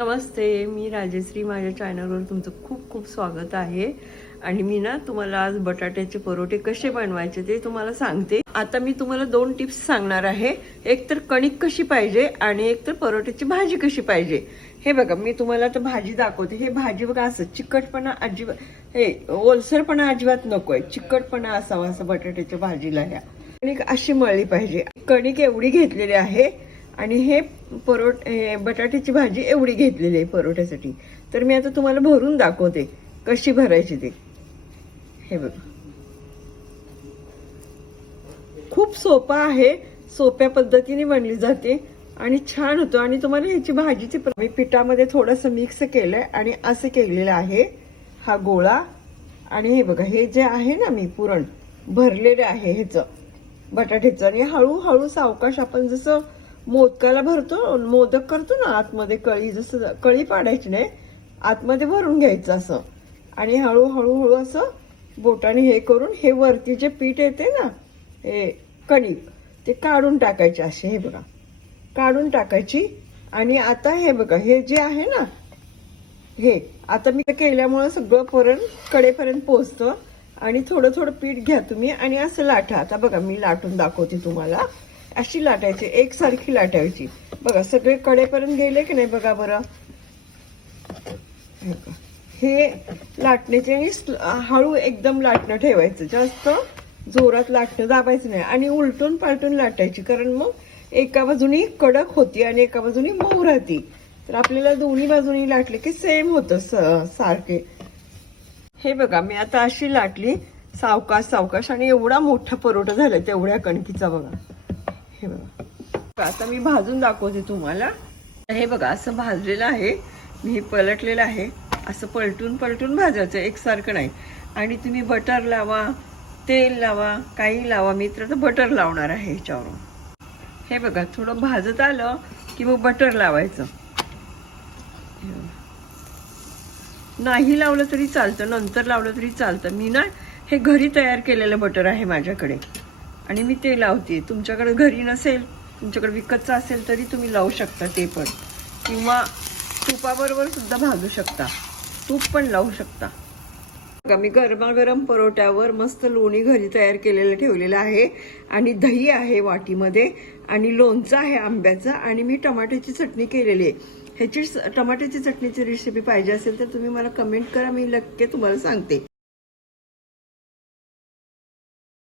नमस्ते, मी राजश्री. माझ्या चॅनलवर तुमचं खूप खूप स्वागत आहे. आणि मी ना तुम्हाला आज बटाट्याचे परोठे कसे बनवायचे ते तुम्हाला सांगते. आता मी तुम्हाला 2 टिप्स सांगणार आहे. एक तर कणिक कशी पाहिजे आणि एक तर परोठ्याची भाजी कशी पाहिजे. हे बघा, मी तुम्हाला आता भाजी दाखवते. हे भाजी बघा, असं चिकटपणा अजिबात, हे ओलसरपणा अजिबात नकोय, चिकटपणा असावा असं बटाट्याच्या भाजीला. ह्या कणिक अशी मळली पाहिजे. कणिक एवढी घेतलेली आहे आणि हे बटाट्याची भाजी एवढी घेतलेली आहे परोठ्यासाठी. तर मी आता तुम्हाला भरून दाखवते कशी भरायची ते. हे बघा, खूप सोपा आहे, सोप्या पद्धतीने बनली जाते आणि छान होतो. आणि तुम्हाला ह्याची भाजीची मी पिठामध्ये थोडंसं मिक्स केलंय आणि असं केलेलं आहे हा गोळा. आणि हे बघा, हे जे आहे ना, मी पुरण भरलेलं आहे ह्याचं बटाट्याचं. आणि हळूहळू सावकाश आपण जसं मोदकाला भरतो, मोदक करतो ना, आतमध्ये कळी, जसं कळी पाडायची नाही, आतमध्ये भरून घ्यायचं असं. आणि हळूहळू असं बोटाने हे करून हे वरती जे पीठ येते ना, हे कणिक, ते काढून टाकायचे असे. हे बघा, काढून टाकायची. आणि आता हे बघा, हे जे आहे ना, हे आता मी केल्यामुळं सगळं पुरण कडेपर्यंत पोहोचतं. आणि थोडं थोडं पीठ घ्या तुम्ही आणि असं लाटा. आता बघा, मी लाटून दाखवते तुम्हाला. अशी लाटायची, एकसारखी लाटायची. बघा, सगळे कडेपर्यंत गेले की नाही, बघा बरं. हे लाटण्याचे आणि हळू एकदम लाटणं ठेवायचं, जास्त जोरात लाटणं दाबायचं नाही. आणि उलटून पालटून लाटायची, कारण मग एका बाजूनी कडक होती आणि एका बाजूनी मऊ राहती. तर आपल्याला दोन्ही बाजूनी लाटले की सेम होतं सारखे. हे बघा, मी आता अशी लाटली सावकाश सावकाश आणि एवढा मोठा परोठा झाला तेवढ्या कणकीचा. बघा, हे बघा, आता मी भाजून दाखवते तुम्हाला. हे बघा, असं भाजलेलं आहे, मी हे पलटलेलं आहे. असं पलटून पलटून भाजायचं, एकसारखं नाही. आणि तुम्ही बटर लावा, तेल लावा, काही लावा. मी तर बटर लावणार आहे ह्याच्यावरून. हे बघा, थोडं भाजत आलं की मग बटर लावायचं. नाही लावलं तरी चालतं, नंतर लावलं तरी चालतं. मी ना हे घरी तयार केलेलं बटर आहे माझ्याकडे आणि मी ते लावते. तुमच्याकडे घरी नसेल, तुमच्याकडे विकतचं असेल तरी तुम्ही लावू शकता ते पण. किंवा तुपाबरोबर सुद्धा भाजू शकता, तूप पण लावू शकता. बघा, मी गरमागरम परोठ्यावर मस्त लोणी घरी तयार केलेलं ठेवलेलं आहे. आणि दही आहे वाटीमध्ये, आणि लोणचं आहे आंब्याचं, आणि मी टमाट्याची चटणी केलेली आहे. ह्याची टमाट्याची चटणीची रेसिपी पाहिजे असेल तर तुम्ही मला कमेंट करा, मी नक्की तुम्हाला सांगते.